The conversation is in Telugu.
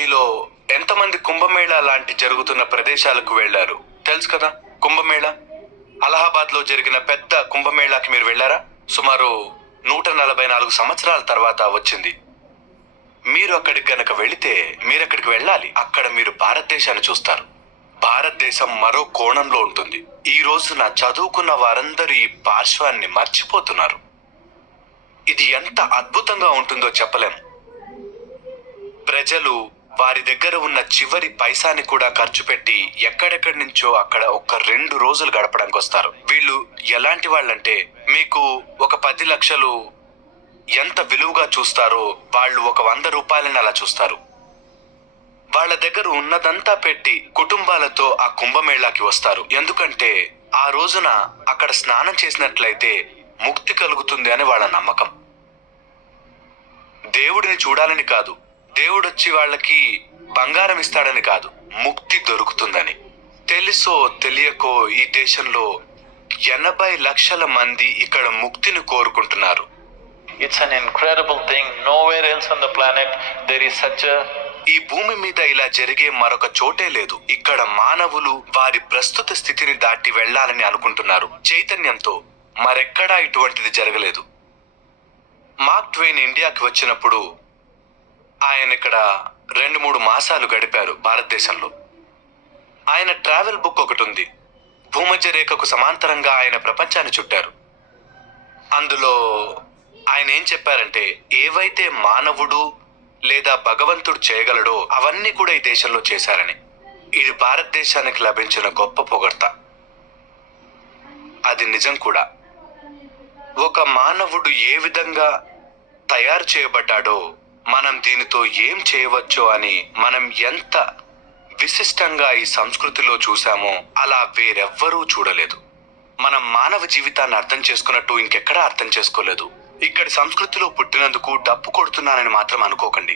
మీలో ఎంతమంది కుంభమేళా లాంటి జరుగుతున్న ప్రదేశాలకు వెళ్లారు? తెలుసు కదా కుంభమేళా. అలహాబాద్ లో జరిగిన పెద్ద కుంభమేళాకి మీరు వెళ్లారా? సుమారు 144 సంవత్సరాల తర్వాత వచ్చింది. మీరు అక్కడికి గనక వెళితే మీరక్కడికి వెళ్ళాలి. అక్కడ మీరు భారతదేశాన్ని చూస్తారు. భారతదేశం మరో కోణంలో ఉంటుంది. ఈ రోజున చదువుకున్న వారందరూ ఈ పార్శ్వాన్ని మర్చిపోతున్నారు. ఇది ఎంత అద్భుతంగా ఉంటుందో చెప్పలేం. ప్రజలు వారి దగ్గర ఉన్న చివరి పైసాని కూడా ఖర్చు పెట్టి ఎక్కడెక్కడి నుంచో అక్కడ ఒక 2 రోజులు గడపడానికి వస్తారు. వీళ్ళు ఎలాంటి వాళ్ళంటే, మీకు ఒక 10 లక్షలు ఎంత విలువగా చూస్తారో వాళ్ళు ఒక 100 రూపాయలని అలా చూస్తారు. వాళ్ళ దగ్గర ఉన్నదంతా పెట్టి కుటుంబాలతో ఆ కుంభమేళాకి వస్తారు. ఎందుకంటే ఆ రోజున అక్కడ స్నానం చేసినట్లయితే ముక్తి కలుగుతుంది అని వాళ్ళ నమ్మకం. దేవుడిని చూడాలని కాదు, దేవుడొచ్చి వాళ్ళకి బంగారం ఇస్తాడని కాదు, ముక్తి దొరుకుతుందని. తెలుసో తెలియకో ఈ దేశంలో 80 లక్షల మంది ఇక్కడ ముక్తిని కోరుకుంటున్నారు. It's an incredible thing. Nowhere else on the planet there is such a... ఈ భూమి మీద ఇలా జరిగే మరొక చోటే లేదు. ఇక్కడ మానవులు వారి ప్రస్తుత స్థితిని దాటి వెళ్ళాలని అనుకుంటున్నారు చైతన్యంతో. మరెక్కడా ఇటువంటిది జరగలేదు. మార్క్ ట్వెయిన్ ఇండియాకి వచ్చినప్పుడు ఆయన ఇక్కడ 2-3 మాసాలు గడిపారు భారతదేశంలో. ఆయన ట్రావెల్ బుక్ ఒకటి ఉంది. భూమధ్య రేఖకు సమాంతరంగా ఆయన ప్రపంచాన్ని చుట్టారు. అందులో ఆయన ఏం చెప్పారంటే, ఏవైతే మానవుడు లేదా భగవంతుడు చేయగలడో అవన్నీ కూడా ఈ దేశంలో చేశారని. ఇది భారతదేశానికి లభించిన గొప్ప పొగడ్త. అది నిజం కూడా. ఒక మానవుడు ఏ విధంగా తయారు చేయబడ్డాడో, మనం దీనితో ఏం చేయవచ్చో అని మనం ఎంత విశిష్టంగా ఈ సంస్కృతిలో చూసామో అలా వేరెవ్వరూ చూడలేదు. మనం మానవ జీవితాన్ని అర్థం చేసుకున్నట్టు ఇంకెక్కడా అర్థం చేసుకోలేదు. ఇక్కడి సంస్కృతిలో పుట్టినందుకు డప్పు కొడుతున్నానని మాత్రం అనుకోకండి.